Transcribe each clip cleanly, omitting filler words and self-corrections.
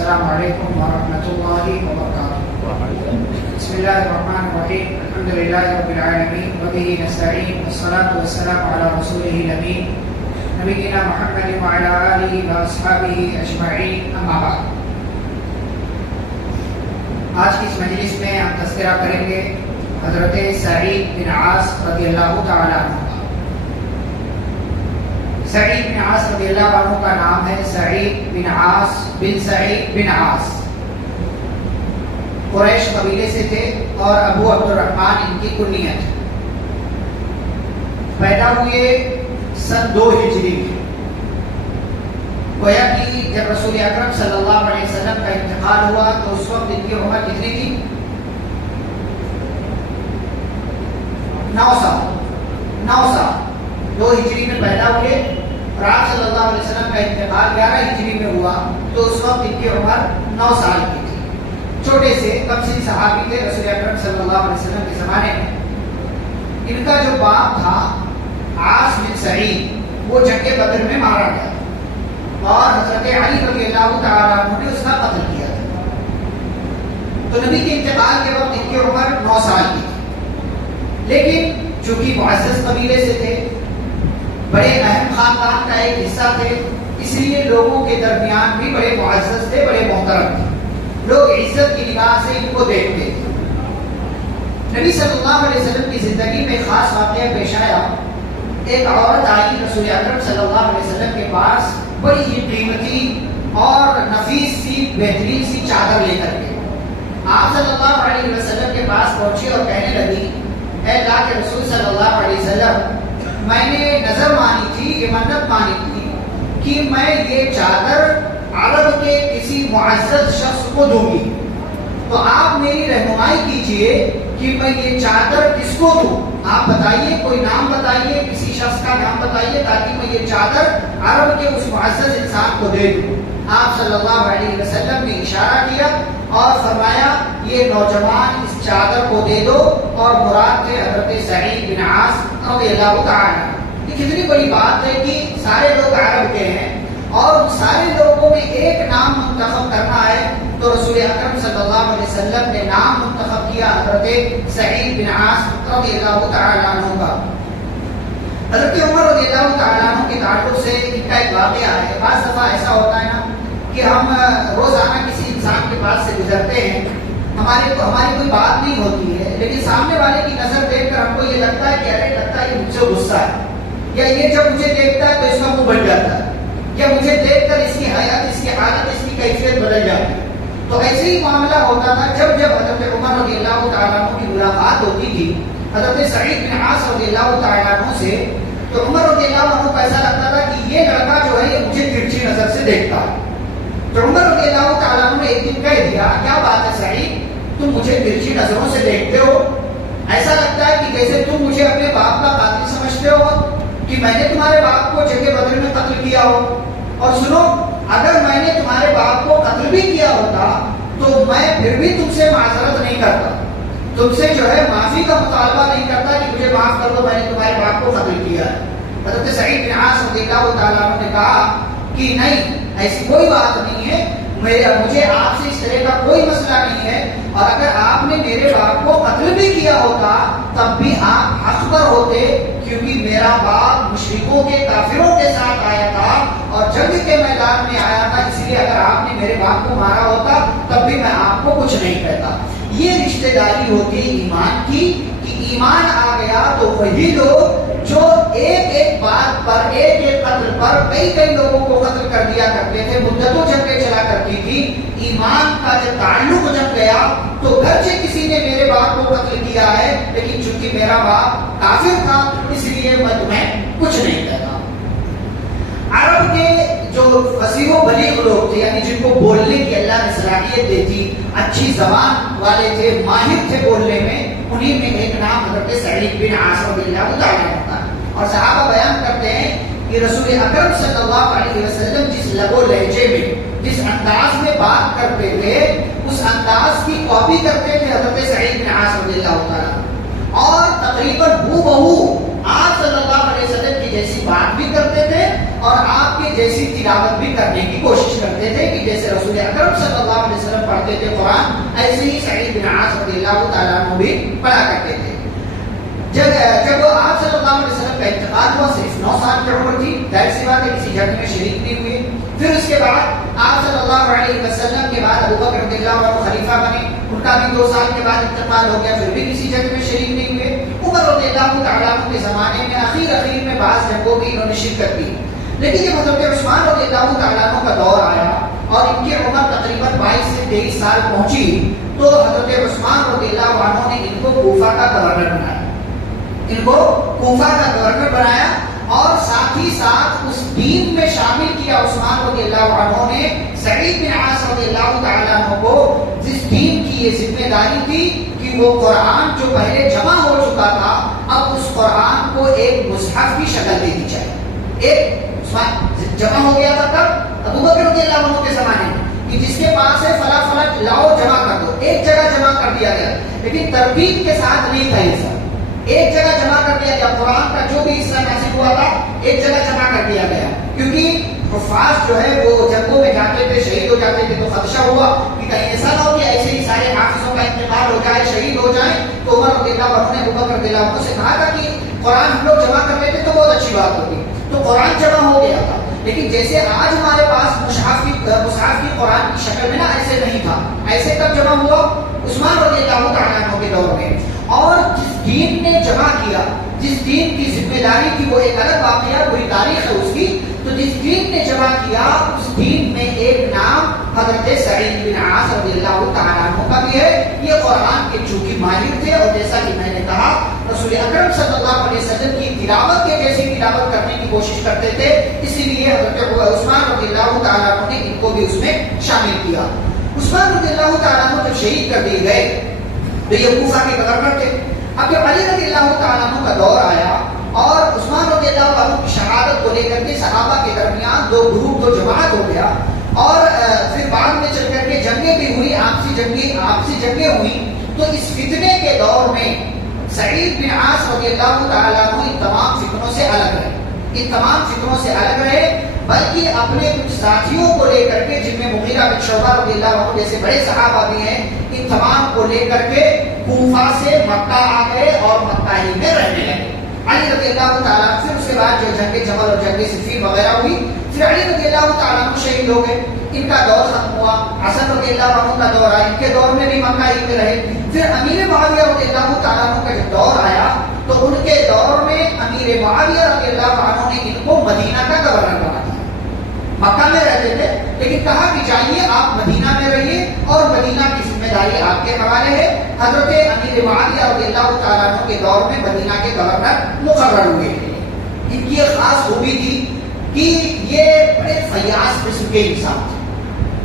السلام علیکم ورحمۃ اللہ وبرکاتہ۔ بسم اللہ الرحمن الرحیم، الحمد للہ رب العالمین وبہ نستعین والصلاۃ والسلام علی رسولہ الامین نبینا محمد وعلی آلہ واصحابہ اجمعین، اما بعد۔ آج کی اس مجلس میں ہم تذکرہ کریں گے حضرت سعید بن عاص رضی اللہ تعالی عنہ کا۔ سعید بن عاص رضی اللہ عنہ کا نام ہے سعید بن عاص بن سعید بن عاص۔ قریش قبیلے سے تھے اور ابو عبد الرحمن ان کی کنیت ہے۔ پیدا ہوئے سن 2 ہجری میں۔ گویا کہ جب رسول اکرم صلی اللہ علیہ وسلم کا انتقال ہوا تو اس وقت ان کی عمر کتنی تھی؟ 9 سال۔ 2 ہجری میں پیدا ہوئے اور آپ صلی اللہ علیہ وسلم کا انتقال 11 ہجری میں ہوا تو اس وقت ان کی عمر 9 سال کی تھی۔ چھوٹے سے کم سن صحابی تھے رسول اکرم صلی اللہ علیہ وسلم کے زمانے میں۔ ان کا جو باپ تھا عاص بن سعید، وہ جنگ بدر میں مارا گیا اور حضرت علی رضی اللہ تعالیٰ عنہ نے اس کا قتل کیا تھا۔ تو نبی کے انتقال کے وقت ان کی عمر 9 سال کی تھی، لیکن چونکہ معزز قبیلے سے تھے، بڑے اہم خاندان کا ایک حصہ تھے، اس لیے لوگوں کے درمیان بھی بڑے معزز تھے، بڑے محترم تھے۔ لوگ عزت کی نگاہ سے ان کو دیکھتے تھے۔ نبی صلی اللہ علیہ وسلم کی زندگی میں خاص واقعہ پیش آیا۔ ایک عورت آئی رسول اکرم صلی اللہ علیہ وسلم کے پاس بڑی ہی قیمتی اور نفیس سی بہترین سی چادر لے کر کے۔ آپ صلی اللہ علیہ وسلم کے پاس پہنچی اور کہنے لگی، اے اللہ کے رسول صلی اللہ علیہ وسلم، میں نے نظر مانی تھی، یہ منت مانی تھی کہ میں یہ چادر عرب کے کسی معزز شخص کو دوں گی، تو آپ میری رہنمائی کیجئے کہ میں یہ چادر کس کو دوں۔ آپ بتائیے، کوئی نام بتائیے، کسی شخص کا نام بتائیے تاکہ میں یہ چادر عرب کے اس معزز انسان کو دے دوں۔ آپ صلی اللہ علیہ وسلم نے اشارہ کیا اور فرمایا، یہ نوجوان اس چادر کو دے دو، اور مراد تھے حضرت سعید بن عاص رضی اللہ تعالی۔ یہ کتنی بڑی بات ہے کہ سارے لوگ عرب کے ہیں اور ان سارے لوگوں میں ایک نام منتخب کرنا ہے، تو رسول اکرم صلی اللہ علیہ وسلم نے نام منتخب کیا حضرت سعید بن عاص رضی اللہ تعالی عنہ کا۔ حضرت عمر رضی اللہ تعالی عنہ کے تعلق سے ان کا ایک واقعہ ہے۔ بعض دفعہ ایسا ہوتا ہے نا کہ ہم روزانہ کسی انسان کے پاس سے گزرتے ہیں، ہماری کوئی بات نہیں ہوتی ہے، لیکن سامنے والے کی نظر دیکھ کر ہم کو یہ لگتا ہے کہ ارے لگتا ہے یہ مجھ سے غصہ ہے، یا یہ جب مجھے دیکھتا ہے تو اس کا منہ بن جاتا ہے، یا مجھے دیکھ کر اس کی حیات، اس کی حالت، اس کی کیفیت بدل جاتی ہے۔ تو ایسے ہی معاملہ ہوتا تھا جب حضرت عمر رضی اللہ تعالیٰ عنہ کی ملاقات ہوتی تھی حضرت سعید بن عاص رضی اللہ تعالیٰ عنہ سے، تو عمر رضی اللہ عنہ کو ایسا لگتا تھا کہ یہ لڑکا جو ہے یہ مجھے ترچھی نظر سے دیکھتا ہے۔ تو عمر رضی اللہ تعالیٰ عنہ نے ایک دن کہہ دیا، کیا بات ہے سعید، تم مجھے ترچھی نظروں سے دیکھتے ہو؟ ایسا لگتا ہے کہ جیسے تم مجھے اپنے باپ کا قاتل سمجھتے ہو کہ میں نے تمہارے باپ کو جنگ بدر میں قتل کیا ہو۔ اور سنو، اگر میں نے تمہارے باپ کو قتل بھی کیا ہوتا تو میں پھر بھی تم سے معذرت نہیں کرتا، تم سے جو ہے معافی کا مطالبہ نہیں کرتا کہ مجھے معاف کر دو، میں نے تمہارے باپ کو قتل کیا ہے۔ حضرت سعید بن عاص رضی اللہ تعالیٰ عنہ نے کہا کہ نہیں، ایسی کوئی بات نہیں ہے، مجھے آپ سے اس طرح کا کوئی مسئلہ نہیں ہے، اور اگر آپ نے میرے باپ کو قتل بھی کیا ہوتا تب بھی آپ حق پر ہوتے، کیونکہ میرا باپ مشرکوں کے کافروں کے ساتھ آیا تھا اور جنگ کے میدان میں آیا تھا، اس لیے اگر آپ نے میرے باپ کو مارا ہوتا تب بھی میں آپ کو کچھ نہیں کہتا۔ یہ رشتہ داری ہوتی ہے ایمان کی، کہ ایمان آ گیا تو وہی لوگ جو ایک بات پر، ایک قتل پر کئی لوگوں کو قتل کر دیا کرتے تھے، مدتوں جنگیں چلا کرتی تھی، ایمان کا جب تعلق جب گیا تو گرچہ کسی نے میرے باپ کو قتل کیا ہے لیکن چونکہ میرا باپ کافر تھا اس لیے میں تمہیں کچھ نہیں کہتا۔ عرب کے جو فصیح و بلیغ لوگ تھے، یعنی جن کو بولنے کی اللہ نے صلاحیت دی تھی، اچھی زبان والے تھے، ماہر تھے بولنے میں، انہی میں ایک نام حضرت سعید بن عاص رضی اللہ تعالیٰ عنہ کا۔ اور صحابہ بیان کرتے ہیں کہ رسول اکرم صلی اللہ علیہ وسلم جس لب و لہجے میں، جس انداز میں بات کرتے تھے، اس انداز کی کاپی کرتے تھے حضرت سعید بن عاص رضی اللہ تعالیٰ، اور تقریباً ہو بہو آپ صلی اللہ علیہ وسلم کی جیسی بات بھی کرتے تھے اور آپ کے جیسی تلاوت بھی کرنے کی کوشش کرتے تھے کہ جیسے رسول اکرم صلی اللہ علیہ وسلم پڑھتے تھے قرآن، ایسے ہی سعید بن عاص رضی اللہ تعالیٰ عنہ بھی پڑھا کرتے تھے۔ جب آپ صلی اللہ علیہ وسلم کا انتقال ہوا، صرف 9 سال کی عمر تھی، ظاہر سی بات ہے کسی جنگ میں شریک نہیں ہوئے۔ پھر اس کے بعد آپ صلی اللہ علیہ وسلم کے بعد ابو بکر رضی اللہ عنہ خلیفہ بنے، ان کا بھی 2 سال کے بعد انتقال ہو گیا، پھر بھی کسی جنگ میں شریک نہیں ہوئے۔ عمر رضی اللہ تعالیٰ عنہ کے زمانے میں اخیر میں بعض جنگوں میں انہوں نے شرکت کی، لیکن جب حضرت عثمان رضی اللہ تعالیٰ عنہ کا دور آیا اور ان کی عمر تقریباً 22 سے 23 سال پہنچی، تو حضرت عثمان رضی اللہ عنہ نے ان کو کوفہ کا گورنر بنایا، اور ساتھ ہی ساتھ اس ٹیم میں شامل کیا عثمان رضی اللہ عنہ نے سعید بن عاص رضی اللہ تعالیٰ عنہ کو، جس ٹیم کی یہ ذمہ داری تھی کہ وہ قرآن جو پہلے جمع ہو چکا تھا، اب اس قرآن کو ایک مصحف کی شکل دے دی جائے۔ ایک جمع ہو گیا تھا تب ابو بکر رضی اللہ عنہ کے زمانے میں کہ جس کے پاس ہے فلاں فلاں لاؤ جمع کر دو، ایک جگہ جمع کر دیا گیا، لیکن ترتیب کے ساتھ نہیں تھا یہ سب، ایک جگہ جمع کر دیا گیا۔ قرآن کا جو بھی حصہ نازل ہوا تھا ایک جگہ جمع کر دیا گیا، کیونکہ حفاظ جو ہے وہ جنگوں میں جاتے تھے، شہید ہو جاتے تھے، تو خدشہ ہوا کہ کہیں ایسا نہ ہو کہ ایسے ہی سارے حافظوں کا انتقال ہو جائے، شہید ہو جائیں۔ تو عمر رضی اللہ عنہ نے ابو بکر رضی اللہ عنہ سے کہا تھا کہ قرآن ہم لوگ جمع کر لیتے تو بہت اچھی بات ہوتی، تو قرآن جمع ہو گیا تھا، لیکن جیسے آج ہمارے پاس مصحف کی قرآن کی شکل میں نا، ایسے نہیں تھا۔ ایسے کب جمع ہوا؟ عثمان رضی اللہ تعالیٰ عنہ کے دور میں۔ اور جس دین نے جمع کیا، جس دین کی ذمہ داری تھی، وہ ایک الگ واقعہ، پوری تاریخ ہے اس کی، تو جس دین نے جمع کیا اس دین میں ایک نام حضرت سعید بن عاص رضی اللہ تعالیٰ عنہ کا بھی ہے۔ یہ قرآن کے چونکہ ماہر تھے، اور جیسا کہ میں نے کہا رسول اکرم صلی اللہ علیہ وسلم کی تلاوت کے جیسی تلاوت کرنے کی کوشش کرتے تھے، اسی لیے حضرت عثمان رضی اللہ تعالیٰ عنہ نے ان کو بھی اس میں شامل کیا۔ عثمان رضی اللہ تعالیٰ عنہ جب شہید کر دیے گئے تو یہ کوفہ کے گورنر تھے۔ اب جب علی رضی اللہ تعالیٰ عنہ کا دور آیا اور عثمان رضی اللہ عنہ کی شہادت کو لے کر کے صحابہ کے درمیان 2 گروپ 2 جماعت ہو گیا، اور پھر بعد میں چل کر کے جنگیں بھی ہوئی، آپسی جنگیں ہوئی۔ تو اس فتنے کے دور میں سعید بن عاص رضی اللہ تعالیٰ عنہ ان تمام فتنوں سے الگ رہے، بلکہ اپنے کچھ ساتھیوں کو لے کر کے، جن میں مغیرہ بن شعبہ رضی اللہ عنہ جیسے بڑے صحابہ بھی ہیں، ان تمام کو لے کر کے کوفہ سے مکہ آ گئے اور مکہ ہی میں رہنے لگے۔ علی رضی اللہ تعالیٰ عنہ، پھر اس کے بعد جو جنگ جمل اور جنگ صفین وغیرہ ہوئی، پھر علی رضی اللہ تعالیٰ عنہ شہید ہو گئے، ان کا دور ختم ہوا۔ حسن رضی اللہ عنہ کا دور آیا، ان کے دور میں بھی مکہ ہی میں رہے۔ پھر امیر معاویہ رضی اللہ تعالیٰ عنہ کا جب دور آیا تو ان کے دور میں امیر معاویہ رضی اللہ عنہ نے ان کو مدینہ کا گورنر بنا دیا۔ مکہ میں رہتے تھے، لیکن کہا کہ جائیے آپ مدینہ میں رہیے اور مدینہ کی ذمہ داری آپ کے حوالے ہے۔ حضرت امیر معاویہ رضی اللہ تعالیٰ عنہ کے دور میں مدینہ کے گورنر مقرر ہوئے۔ ان کی ایک خاص خوبی تھی کہ یہ بڑے فیاض قسم کے انسان تھے،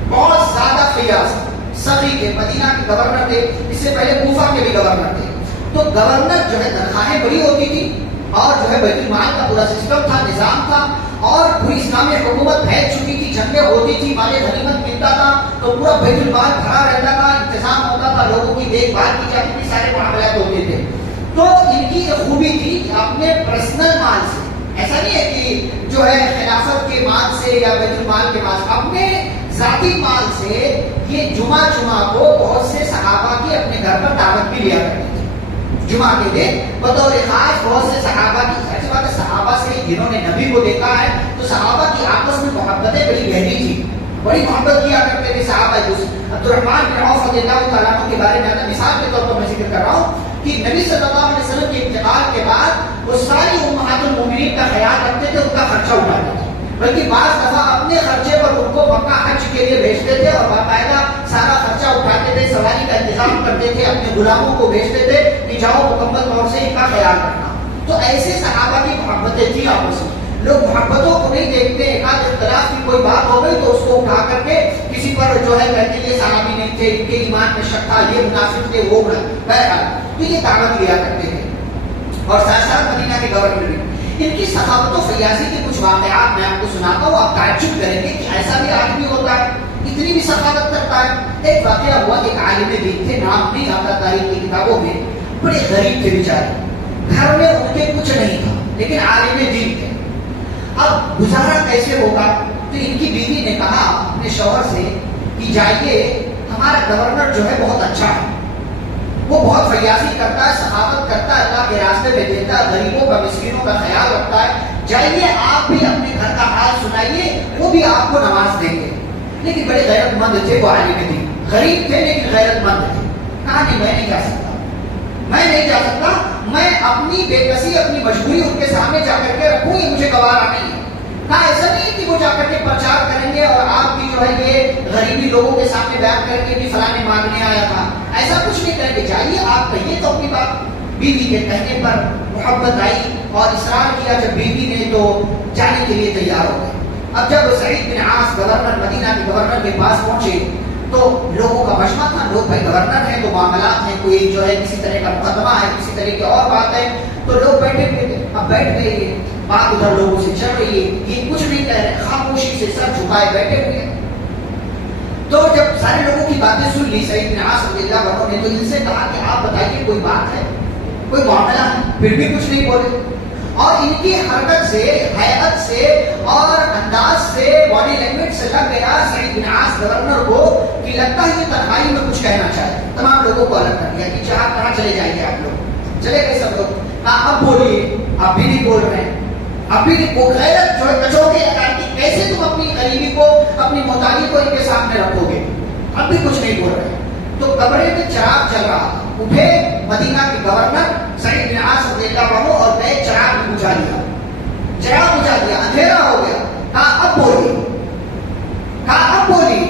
بہت زیادہ فیاض، سخی کے مدینہ کے گورنر تھے، اس سے پہلے کوفہ کے بھی گورنر تھے۔ تو گورنر جو ہے تنخواہیں بڑی ہوتی تھی، اور جو ہے بیت المال کا پورا سسٹم تھا، نظام تھا، اور پوری اسلامی حکومت پھیل چکی تھی، جنگیں ہوتی تھی، مال غنیمت ملتا تھا، تو پورا بیت المال بھرا رہتا تھا، انتظام ہوتا تھا، لوگوں کی دیکھ بھال کی جاتی تھی، سارے معاملات ہوتے تھے۔ تو ان کی ایک خوبی تھی کہ اپنے پرسنل مال سے، ایسا نہیں ہے کہ جو ہے خلافت کے مال سے یا بیت المال کے مال سے، اپنے ذاتی مال سے یہ جمعہ کو بہت سے صحابہ کی اپنے گھر پر دعوت بھی لیا کرتے تھے۔ جمعہ کے دن بطور خاص بہت سے صحابہ کی، ایسی بات ہے صحابہ سے جنہوں نے نبی کو دیکھا ہے تو صحابہ کی آپس میں محبتیں بڑی گہری تھی، بڑی محبت کیا کرتے تھے صحابہ۔ عبدالرحمن بن عوف رضی اللہ تعالیٰ عنہ کے بارے میں مثال کے طور پر میں ذکر کر رہا ہوں کہ نبی صلی اللہ علیہ وسلم کے انتقال کے بعد وہ ساری امہات المومنین کا خیال رکھتے تھے، ان کا خرچہ اٹھاتے تھے، بلکہ بعض دفعہ اپنے خرچے پر ان کو مکہ حج کے لیے بھیجتے تھے اور باقاعدہ سارا خرچہ اٹھاتے تھے، سواری کا انتظام کرتے تھے، اپنے غلاموں کو بھیجتے تھے کہ جاؤ مکمل طور سے ان کا خیال رکھنا۔ تو ایسے صحابہ کی محبتیں تھیں آپس میں، لوگ محبتوں کو نہیں دیکھتے، ایک آدھ اختلاف کی کوئی بات ہو گئی تو اس کو اٹھا کر کے کسی پر جو ہے کہتے یہ صحابی نہیں تھے، ان کے ایمان میں شک تھا، یہ منافق تھے، وہ بہرحال تو یہ دعوت لیا کرتے تھے۔ اور ساتھ ساتھ مدینہ کے گورنر بھی ان کی سخاوت و فیاضی کے کچھ واقعات میں آپ کو سناتا ہوں، آپ تعجب کریں گے کہ ایسا بھی آدمی ہوتا ہے، اتنی بھی سخاوت کرتا ہے۔ ایک واقعہ ہوا، ایک عالم دین تھے، نام نہیں آتا تاریخ کی کتابوں میں، بڑے غریب تھے بیچارے، گھر میں ان کے کچھ نہیں تھا لیکن عالم دین تھے۔ اب گزارا کیسے ہوگا؟ تو ان کی بیوی نے کہا اپنے شوہر سے کہ جائیے، ہمارا گورنر جو ہے بہت اچھا ہے، وہ بہت فیاضی کرتا ہے، سخاوت کرتا ہے، اللہ کے راستے میں دیتا ہے، غریبوں کا مسکینوں کا خیال رکھتا ہے، جائیے آپ بھی اپنے گھر کا حال سنائیے، وہ بھی آپ کو نواز دیں گے۔ لیکن بڑے غیرت مند تھے وہ عالم دین، غریب تھے لیکن غیرت مند تھے۔ کہا نہیں، میں نہیں جا سکتا، میں نہیں جا سکتا، میں اپنی بے کسی، اپنی مجبوری ان کے سامنے جا کر کے رکھوں، یہ مجھے گوارا نہیں ہے۔ کہا ایسا نہیں کہ وہ جا کر کے پرچار کریں گے اور آپ کی جو ہے یہ غریبی لوگوں کے سامنے بیان کریں گے کہ فلاں نے مانگنے آیا تھا، ایسا کچھ نہیں کریں گے، جائیے آپ کہیے تو اپنی بات۔ بیوی کے کہنے پر محبت آئی اور اصرار کیا جب بیوی نے تو جانے کے لیے تیار ہو گئے۔ اب جب سعید بن عاص گورنر مدینہ کے گورنر کے پاس پہنچے تو لوگوں کا مشورہ تھا، لوگ بھائی گورنر ہیں تو معاملات ہیں، کوئی جو ہے کسی طرح کا مقدمہ ہے، کسی طرح کی اور بات ہے، تو لوگ بیٹھے ہوئے تھے۔ اب بیٹھ گئے، یہ بات ادھر لوگوں سے چل رہی ہے، یہ کچھ نہیں کہہ رہے، خاموشی سے سر جھکائے بیٹھے ہوئے ہیں۔ تو جب سارے لوگوں کی باتیں سن لی سعید بن عاص رضی اللہ عنہ نے، تو ان سے کہا کہ آپ بتائیے کوئی بات ہے، کوئی معاملہ ہے؟ پھر بھی کچھ نہیں بولے، اور ان کی حرکت سے، حیات سے اور انداز سے، باڈی لینگویج سے لگ گیا سعید بن عاص گورنر کو کہ لگتا ہے کہ تنہائی میں کچھ کہنا چاہے۔ تمام لوگوں کو الگ کر دیا کہ کہاں چلے جائیں گے آپ لوگ، چلے گئے سب لوگ۔ کہا اب بولیے، اب بھی نہیں بول رہے ہیں، اب بھی نہیں، وہ غیرت جو ہے کچوکے لگا کہ کیسے تم اپنی غریبی کو، اپنی محتاجی کو ان کے سامنے رکھو گے، اب بھی کچھ نہیں بول رہے۔ تو کمرے میں چراغ جل رہا، اٹھے مدینہ کے گورنر سعید بن عاص رضی اللہ عنہ اور گئے، چراغ بجھا دیا، چراغ بجھا دیا، اندھیرا ہو گیا۔ کہا اب بولیے، کہا اب بولیے،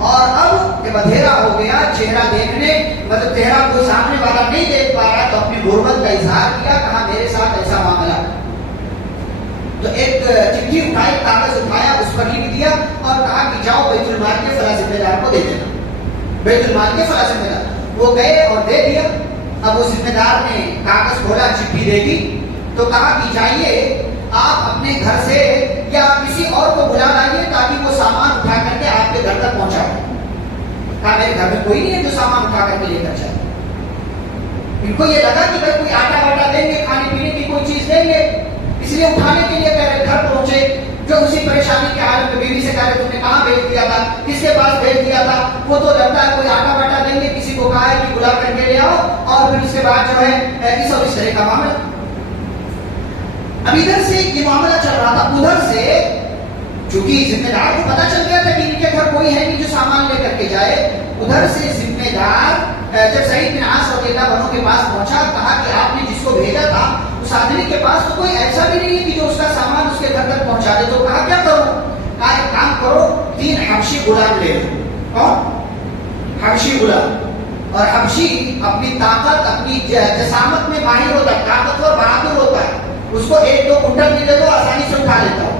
اور اب جب اندھیرا ہو گیا، چہرہ دیکھنے مطلب چہرہ کوئی سامنے والا نہیں دیکھ پا رہا تو اپنی غربت کا اظہار کیا، کہا میرے ساتھ ایسا معاملہ۔ تو ایک چٹھی اٹھائی، کاغذ اٹھایا، اس پر لکھ دیا اور کہا کہ جاؤ بیت المال کے فلاں ذمہ دار کو دے دینا، بیت المال کے فلاں ذمہ دار۔ وہ گئے اور دے دیا۔ اب وہ ذمہ دار نے کاغذ کھولا، چٹھی دے دی، تو کہا کہ جائیے آپ اپنے گھر سے یا کسی اور کو بلا لائیے تاکہ وہ سامان اٹھا کر کے آپ کے گھر تک پہنچائے۔ کہا میرے گھر میں کوئی نہیں ہے جو سامان اٹھا کر کے لے کر جائے۔ ان کو یہ لگا کہ بھائی کوئی آٹا واٹا دیں گے، کھانے پینے کی کوئی چیز دیں گے، اس لیے اٹھانے کے لیے کہہ رہے، گھر پہنچے جو اسی پریشانی کے حالت میں بیوی سے کہہ رہے تم نے کہاں بھیج دیا تھا، کس کے پاس بھیج دیا تھا؟ وہ تو لگتا ہے کوئی آٹا واٹا دیں گے، کسی کو کہا ہے کہ بلا کر کے لے آؤ، اور پھر اس کے بعد جو ہے اس اور اس طرح کا معاملہ۔ اب ادھر سے یہ معاملہ چل رہا تھا، ادھر سے چونکہ ذمہ دار کو پتا چل گیا تھا کہ ان کے گھر کوئی ہے نہیں جو سامان لے کر کے جائے، ادھر سے ذمہ دار جب سعید بن عاص رضی اللہ عنہ کے پاس پہنچا، کہا کہ آپ نے جس کو بھیجا تھا اس آدمی کے پاس تو کوئی ایسا بھی نہیں ہے کہ جو اس کا سامان اس کے گھر تک پہنچا دے۔ تو کہا کیا کرو؟ کہا ایک کام کرو، 3 حبشی غلام لے لو۔ کون؟ حبشی غلام۔ اور حبشی اپنی طاقت، اپنی جسامت میں ماہر ہوتا ہے، طاقتور بہادر ہوتا ہے، اس کو 1-2 کنٹل بھی دے دو آسانی سے اٹھا لیتا ہوں۔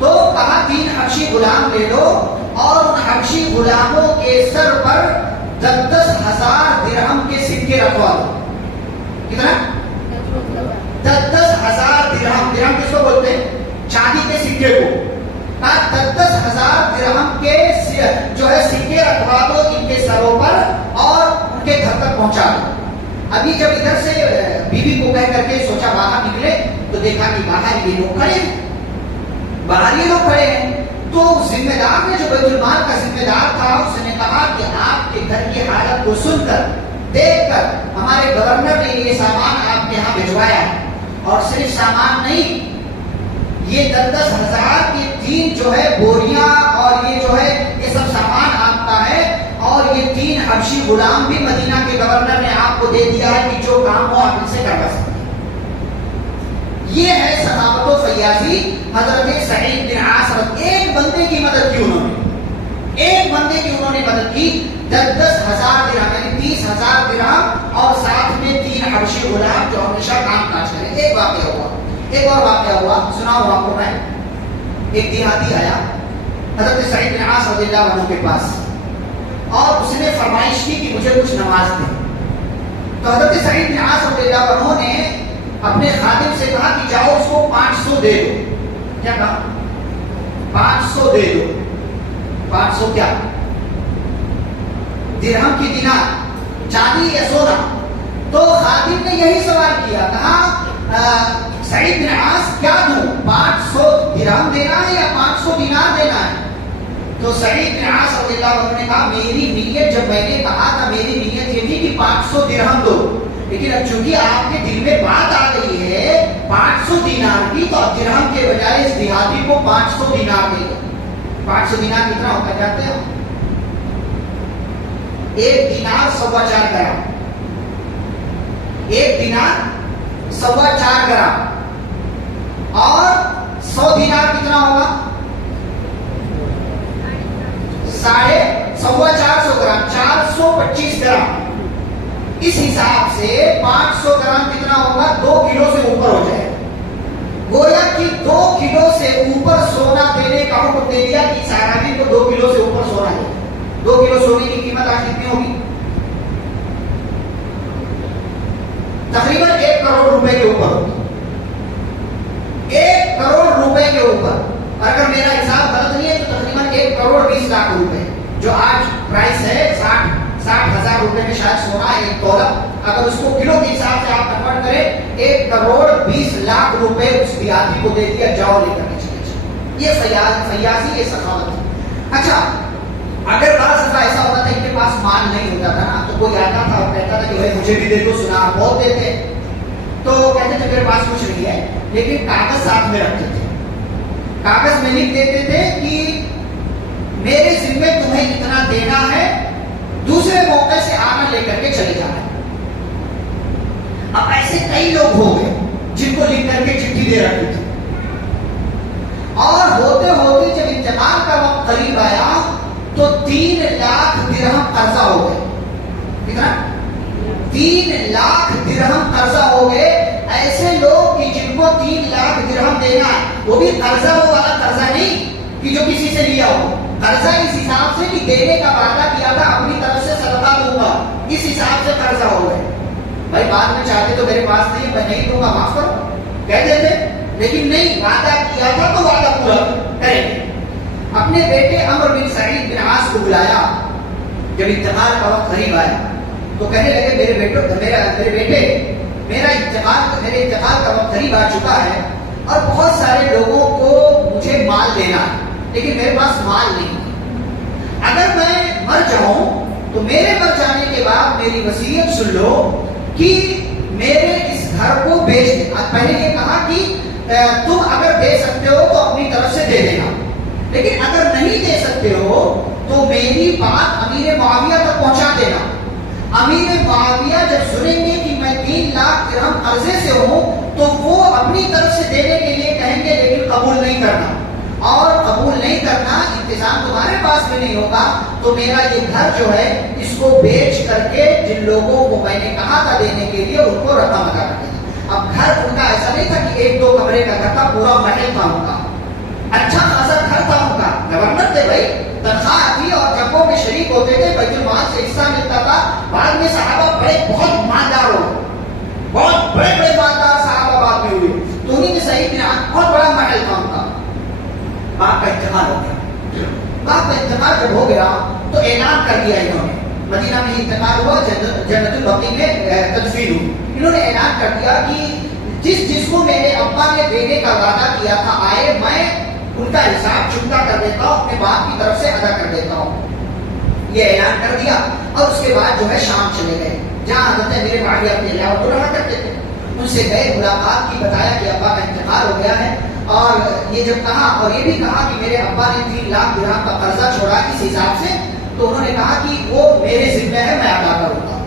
تو کہا 3 حبشی غلام لے لو اور ان حبشی غلاموں کے سر پر 10,000 درہم کے سکے رکھوا دو۔ کتنا؟ 10,000 درہم۔ درہم کس کو بولتے ہیں؟ چاندی کے سکے کو۔ کہا 10,000 درہم کے جو ہے سکے رکھوا دو ان کے سروں پر اور ان کے گھر تک پہنچا دو۔ ابھی جب ادھر سے بیوی کو کہہ کر کے سوچا باہر نکلے تو دیکھا کہ باہر یہ لوگ کھڑے ہیں، باہر یہ لوگ کھڑے ہیں۔ تو ذمہ دار نے، جو بیت المال کا ذمہ دار تھا، اس نے کہا کہ آپ کے گھر کی حالت کو سن کر، دیکھ کر ہمارے گورنر نے یہ سامان آپ کے یہاں بھجوایا ہے، اور صرف سامان نہیں، یہ 10,000 کی 3 جو ہے بوریاں اور یہ جو ہے یہ سب سامان آپ کا ہے، اور یہ 3 حبشی غلام بھی مدینہ کے گورنر نے آپ کو دے دیا ہے کہ جو کام ہو آپ ان سے کروا سکتے۔ یہ ہے سخاوت و فیاضی حضرت سعید بن عاص۔ ایک بندے کی مدد کی انہوں نے، ایک بندے کی انہوں نے مدد کی، 10,000 درہم یعنی 30,000 درہم اور ساتھ میں 3 حبشی غلام جو ہمیشہ کام کاج کریں۔ ایک واقعہ ہوا، ایک اور واقعہ ہوا، سنا ہوا آپ کو میں۔ ایک دیہاتی آیا حضرت سعید بن عاص رضی اللہ عنہ کے پاس اور اس نے فرمائش کی کہ مجھے کچھ نماز دے۔ تو حضرت سعید بن عاص رضی اللہ عنہ نے اپنے خادم سے کہا کہ جاؤ اس کو 500 دے دو۔ کیا کہا؟ 500 دے دو۔ 500 کیا؟ درہم کی دینار، چاندی یا سونا؟ تو خادم نے یہی سوال کیا، کہا سعید بن عاص کیا دوں، 500 درہم دینا ہے یا 500 دینار دینا ہے؟ تو سعید بن عاص رضی اللہ عنہ نے کہا میری نیت، جب میں نے کہا تھا میری نیت یہ تھی کہ 500 درہم دو، لیکن اب چونکہ آپ کے دل میں بات آ گئی ہے 500 دینار کی، تو اب درہم کے بجائے اس دیہاتی کو 500 دینار دے دو۔ 500 دینار کتنا ہوتا ہے جانتے ہو؟ 1 دینار 4.25 گرام، 1 دینار 4.25 گرام، اور 100 دینار کتنا ہوگا؟ 450 گرام، 425 گرام۔ اس حساب سے 500 گرام کتنا ہوگا؟ 2 کلو سے اوپر ہو جائے۔ گویا کہ 2 کلو سے اوپر سونا دینے کا حکم دے دیا کہ صحابی کو 2 کلو سے اوپر سونا دے۔ 2 کلو سونے کی قیمت آج کتنی ہوگی؟ تقریباً 1 کروڑ روپے کے اوپر ہوگی، 1 کروڑ روپے کے اوپر۔ اگر میرا حساب غلط نہیں ہے تو تقریباً 1 کروڑ 20 لاکھ روپے، جو آج پرائس ہے 60 ہزار روپے میں شاید سونا ہے 1 تولہ۔ اگر اس کو کلو کے حساب سے آپ کنورٹ کریں، 1 کروڑ 20 لاکھ روپے اس دیہاتی کو دے دیا، جاؤ لے کر کے چلے جاؤ۔ یہ فیاضی، یہ سخاوت ہے۔ اچھا، اگر بعض دفعہ ایسا ہوتا تھا ان کے پاس مال نہیں ہوتا تھا نا، تو کوئی آتا تھا اور کہتا تھا کہ بھائی مجھے بھی دے دو، سنا آپ بہت دیتے، تو کہتے تھے میرے پاس کچھ نہیں ہے، لیکن کاغذ ساتھ میں رکھتے تھے، کاغذ میں لکھ دیتے تھے کہ میرے ذمے تمہیں اتنا دینا ہے، دوسرے موقع سے آنا لے کر کے چلے جانا ہے۔ اب ایسے کئی لوگ ہو گئے جن کو لکھ کر کے چٹھی دے رکھی تھی، اور ہوتے ہوتے جب انتقال کا وقت قریب آیا تو 3 لاکھ درہم قرضہ ہو گئے۔ کتنا؟ 3 لاکھ درہم قرضہ ہو گئے۔ ایسے لوگ کہ جن کو 3 لاکھ درہم دینا ہے، وہ بھی قرضہ وہ والا قرضہ نہیں کہ جو کسی سے لیا ہو، قرضہ اس حساب سے کہ دینے کا وعدہ کیا تھا اپنی طرف سے صدقہ دوں گا، اس حساب سے قرضہ ہو گئے۔ بھائی بعد میں چاہتے تو میرے پاس نہیں، میں نہیں دوں گا، معاف کرو کہہ دیتے، لیکن نہیں، وعدہ کیا تھا تو وعدہ پورا کریں گے۔ اپنے بیٹے عمرو بن سعید بن عاص کو بلایا، جب انتقال کا وقت قریب آیا تو کہنے لگے میرے بیٹے میرے انتقال کا وقت قریب آ چکا ہے اور بہت سارے لوگوں کو مجھے مال دینا ہے، لیکن میرے پاس مال نہیں ہے۔ اگر میں مر جاؤں تو میرے مر جانے کے بعد میری وصیت سن لو کہ میرے اس گھر کو بیچ دے۔ پہلے یہ کہا کہ تم اگر دے سکتے ہو تو اپنی طرف سے دے دینا، لیکن اگر نہیں دے سکتے ہو تو میری بات امیر معاویہ تک پہنچا دینا۔ امیر معاویہ جب سنیں گے کہ میں 3 لاکھ درہم قرضے سے ہوں تو وہ اپنی طرف سے دینے کے لیے کہیں گے، لیکن قبول نہیں کرنا، اور قبول نہیں کرنا، انتظام تمہارے پاس بھی نہیں ہوگا، تو میرا یہ گھر جو ہے اس کو بیچ کر کے جن لوگوں کو میں نے کہا تھا دینے کے لیے ان کو رقم ادا کر دینا۔ اب گھر ان کا ایسا نہیں تھا کہ 1-2 کمرے کا گھر تھا، پورا محل تھا ان کا، اچھا خاصا گھر تھا ان کا، گورنر تھے بھائی، تنخواہ آتی اور جنگوں میں شریک ہوتے تھے، بیت المال سے حصہ ملتا تھا۔ بعد میں صحابہ بہت مالدار ہو، بہت بڑے مالدار صحابہ بعد میں ہوئے، تو انہیں میں سعید بن عاص بہت بڑا محل تھا ان کا۔ باپ کا انتقال ہو گیا، باپ کا انتقال جب ہو گیا تو اعلان کر دیا انہوں نے، مدینہ میں انتقال ہوا، جنت البقیع میں تدفین ہوئی، انہوں نے اعلان کر دیا کہ جس کو میرے ابا نے دینے کا وعدہ کیا تھا آئے، میں ان کا حساب چکتا کر دیتا ہوں، اپنے باپ کی طرف سے ادا کر دیتا ہوں۔ یہ اعلان کر دیا اور اس کے بعد جو ہے شام چلے گئے، جہاں حضرت میرے بھائی اپنے علاوہ کو رہا کرتے تھے، ان سے گئے، ملاقات کی، بتایا کہ ابا کا انتقال ہو گیا ہے، اور یہ جب کہا اور یہ بھی کہا کہ میرے ابا نے 3 لاکھ درہم کا قرضہ چھوڑا اس حساب سے، تو انہوں نے کہا کہ وہ میرے ذمہ ہے، میں ادا کروں گا۔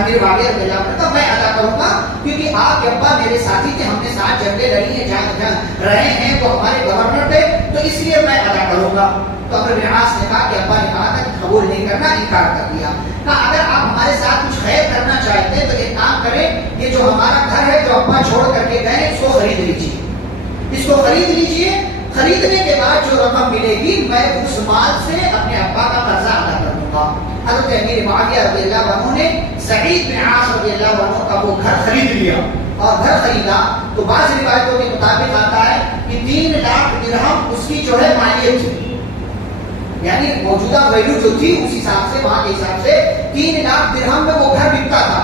امیر معاویہ رضی اللہ عنہ کا میں ادا کروں گا، کیونکہ آپ کے ابا میرے ساتھی تھے، ہم نے ساتھ جنگیں لڑی ہیں، جنگ رہے ہیں، وہ ہمارے گورنر تھے، تو اس لیے میں ادا کروں گا۔ تو عمرو بن عاص نے کہا کہ ابا نے کہا تھا کہ قبول نہیں کرنا، انکار کر دیا۔ کہا اگر آپ ہمارے ساتھ کچھ خیر کرنا چاہتے ہیں تو ایک کام کریں، یہ جو ہمارا گھر ہے جو ابا چھوڑ کر کے گئے اس کو خرید لیجیے، اس کو خرید لیجیے، خریدنے کے بعد جو رقم ملے گی میں اس مال سے اپنے ابا کا قرضہ ادا کر دوں گا۔ حضرت امیر معاویہ رضی اللہ عنہ نے سعید بن عاص رضی اللہ عنہ کا وہ گھر خرید لیا، اور گھر خریدا تو بعض روایتوں کے مطابق آتا ہے کہ 3 لاکھ درہم اس کی جو ہے مالیت تھی، یعنی موجودہ ویلو جو تھی اس حساب سے، وہاں کے حساب سے 3 لاکھ درہم میں وہ گھر بکتا تھا۔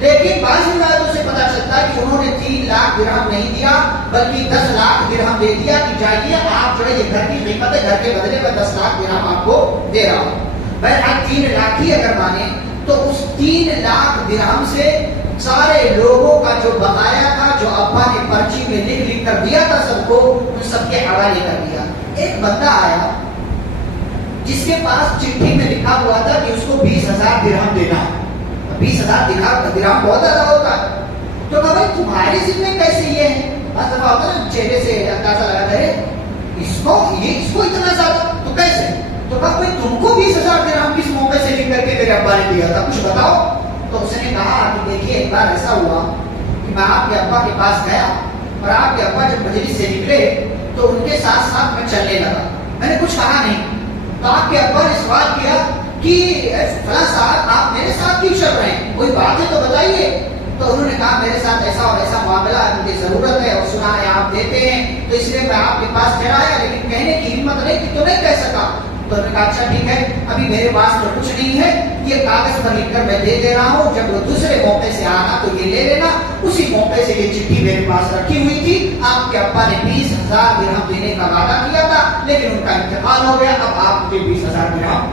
لیکن بعض روایتوں سے پتہ چلتا ہے کہ انہوں نے 3 لاکھ درہم نہیں دیا بلکہ 10 لاکھ درہم دے دیا کہ جائیے آپ جو ہے یہ گھر کی قیمت ہے، گھر کے بدلے میں 10 لاکھ درہم آپ کو دے رہا ہوں. بہرحال 3 لاکھ ہی اگر مانے تو اس 3 لاکھ درہم سے سارے لوگوں کا جو بقایا تھا، جو ابا نے پرچی میں لکھ کر دیا تھا سب کو، ان سب کے حوالے کر دیا. ایک بندہ آیا جس کے پاس چٹھی میں لکھا ہوا تھا کہ اس کو 20,000 درہم دینا. 20,000 درہم بہت زیادہ ہوتا ہے. تو کہا بھائی تمہارے ذمہ کیسے یہ ہے؟ بس دفعہ ہوتا ہے نا چہرے سے اندازہ لگاتا ہے اس کو اتنا زیادہ تو کیسے؟ تو کہا بھائی تم کو 20,000 درہم کس موقع سے لکھ کر کے میرے ابا نے دیا تھا، کچھ بتاؤ. تو اس نے کہا کہ دیکھیے ایک بار ایسا ہوا کہ میں آپ کے ابا کے پاس گیا اور آپ کے ابا جب مجلس سے نکلے تو ان کے ساتھ ساتھ میں چلنے لگا. میں نے کچھ کہا نہیں. تو آپ کے ابا نے سوال کیا کہ فلاں صاحب آپ میرے ساتھ کیوں چل رہے ہیں، کوئی بات ہے تو بتائیے. تو انہوں نے کہا میرے ساتھ ایسا اور ایسا معاملہ ہے، مجھے ضرورت ہے اور سنا ہے آپ دیتے ہیں تو اس لیے میں آپ کے پاس چلا آیا، لیکن کہنے کی ہمت نہیں کہ تو نہیں کہہ سکا. تو انہوں نے کہا اچھا ٹھیک ہے، ابھی میرے پاس تو کچھ نہیں ہے، یہ کاغذ پر لکھ کر میں دے رہا ہوں، جب وہ دوسرے موقع سے آنا تو یہ لے لینا. اسی موقع سے یہ چٹھی میرے پاس رکھی ہوئی تھی. آپ کے ابا نے 20,000 درہم دینے کا وعدہ کیا تھا لیکن ان کا انتقال ہو گیا، اب آپ مجھے 20,000 درہم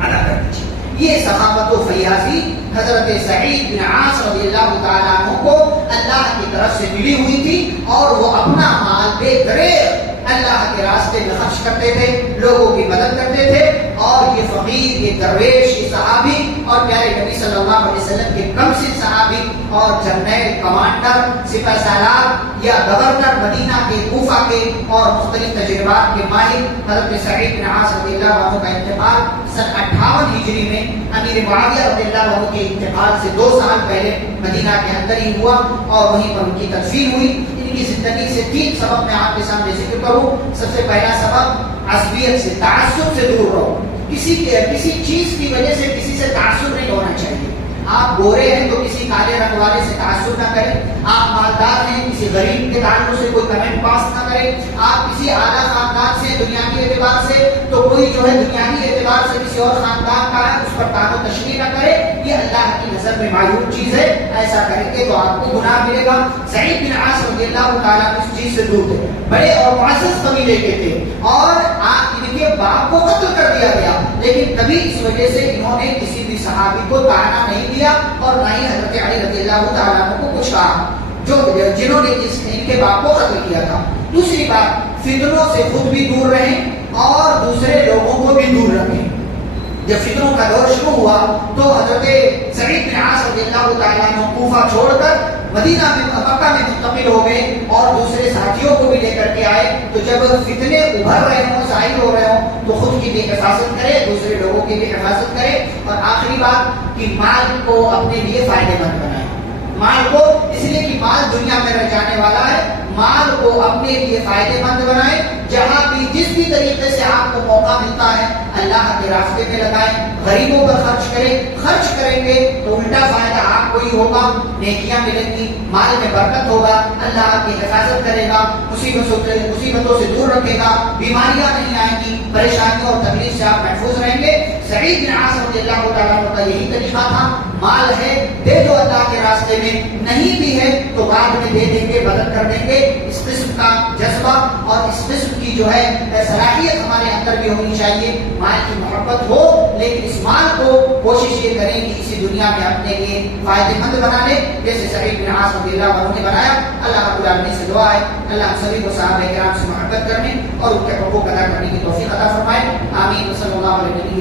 ادا کر دیجیے. یہ سخاوت و فیاضی حضرت سعید بن عاص رضی اللہ تعالیٰ عنہ کو اللہ کی طرف سے ملی ہوئی تھی اور وہ اپنا مال بے دریغ اللہ کے راستے میں خرچ کرتے تھے، لوگوں کی مدد کرتے تھے. اور یہ فقیر، یہ درویش، یہ صحابی اور پیارے نبی صلی اللہ علیہ وسلم کے کمسن صحابی اور جرنیل، کمانڈر، سپہ سالار یا گورنر مدینہ کے، کوفہ کے اور مختلف تجربات کے ماہر حضرت سعید بن عاص رضی اللہ عنہ کا انتقال سن 58 ہجری میں امیر معاویہ رضی اللہ عنہ کے انتقال سے 2 سال پہلے مدینہ کے اندر ہی ہوا اور وہیں پر ان کی تدفین ہوئی. ان کی زندگی سے 3 سبق میں آپ کے سامنے ذکر کروں. سب سے پہلا سبق عصبیت سے، تعصب سے دور رہو. کسی چیز کی وجہ سے کسی سے تعصب نہیں ہونا چاہیے. آپ گورے ہیں تو کسی کالے رنگ والے سے تعصب نہ کریں. آپ مالدار ہیں، کسی غریب کے تعلق سے کوئی کمنٹ پاس نہ کریں. آپ کسی اعلیٰ خاندان سے دنیاوی اعتبار سے تو کوئی جو ہے دنیاوی اعتبار سے کسی اور خاندان کا ہے اس پر تعلق تشریح نہ کرے. یہ اللہ کی نظر میں معیوب چیز ہے. ایسا کریں گے تو آپ کو گناہ ملے گا. سعید بن عاص رضی اللہ تعالیٰ اس چیز سے دور تھے. بڑے اور معزز قبیلے کے تھے اور ان کے باپ کو قتل کر دیا گیا، لیکن کبھی اس وجہ سے انہوں نے کسی بھی صحابی کو طعنہ نہیں دیا اور نہ ہی حضرت علی رضی اللہ تعالیٰ عنہ کو کچھ کہا جنہوں نے ان کے باپ کو قتل کیا تھا. دوسری بات، فتنوں سے خود بھی دور رہیں اور دوسرے لوگوں کو بھی دور رکھیں. جب فتنوں کا دور شروع ہوا تو حضرت سعید بن عاص رضی اللہ تعالیٰ عنہ کوفہ چھوڑ کر مدینہ میں، مکہ میں منتقل ہو گئے اور دوسرے ساتھیوں کو بھی لے کر کے آئے. تو جب فتنے ابھر رہے ہوں، ظاہر ہو رہے ہوں تو خود کی بھی حفاظت کرے، دوسرے لوگوں کی بھی حفاظت کرے. اور آخری بات کہ مال کو اپنے لیے فائدے مند بنائے. مال کو اس لیے کہ مال دنیا میں رہ جانے والا ہے، مال کو اپنے لیے فائدے مند بنائیں. جہاں بھی جس بھی طریقے سے آپ کو موقع ملتا ہے اللہ کے راستے میں لگائیں. غریبوں پر خرچ کریں. خرچ کریں گے تو الٹا فائدہ آپ کو ہی ہوگا، نیکیاں ملیں گی، مال میں برکت ہوگا، اللہ آپ کی حفاظت کرے گا، مصیبتوں سے دور رکھے گا، بیماریاں نہیں آئیں گی، پریشانیوں اور تکلیف سے آپ محفوظ رہیں گے. سعید بن عاص رضی اللہ تعالیٰ عنہ کا یہی طریقہ تھا. مال ہے دے دو اللہ کے راستے میں، نہیں بھی ہے تو بعد میں دے دیں گے، مدد کر دیں گے. اس قسم کا جذبہ اور اس قسم کی جو ہے صلاحیت ہمارے اندر بھی ہونی چاہیے. مال کی محبت ہو لیکن اس مال کو کوشش یہ کریں کہ اسی دنیا میں اپنے لیے فائدے مند بنا لیں جیسے سعید بن عاص رضی اللہ عنہ نے بنایا. اللہ رب العالمین سے دعا ہے اللہ ہم سبھی کو صحابہ کرام سے محبت کرنے اور ان کے حقوق ادا کرنے کی توفیق عطا فرمائے. آمین. صلی اللہ علیہ وسلم.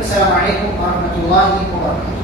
السلام علیکم ورحمۃ اللہ وبرکاتہ.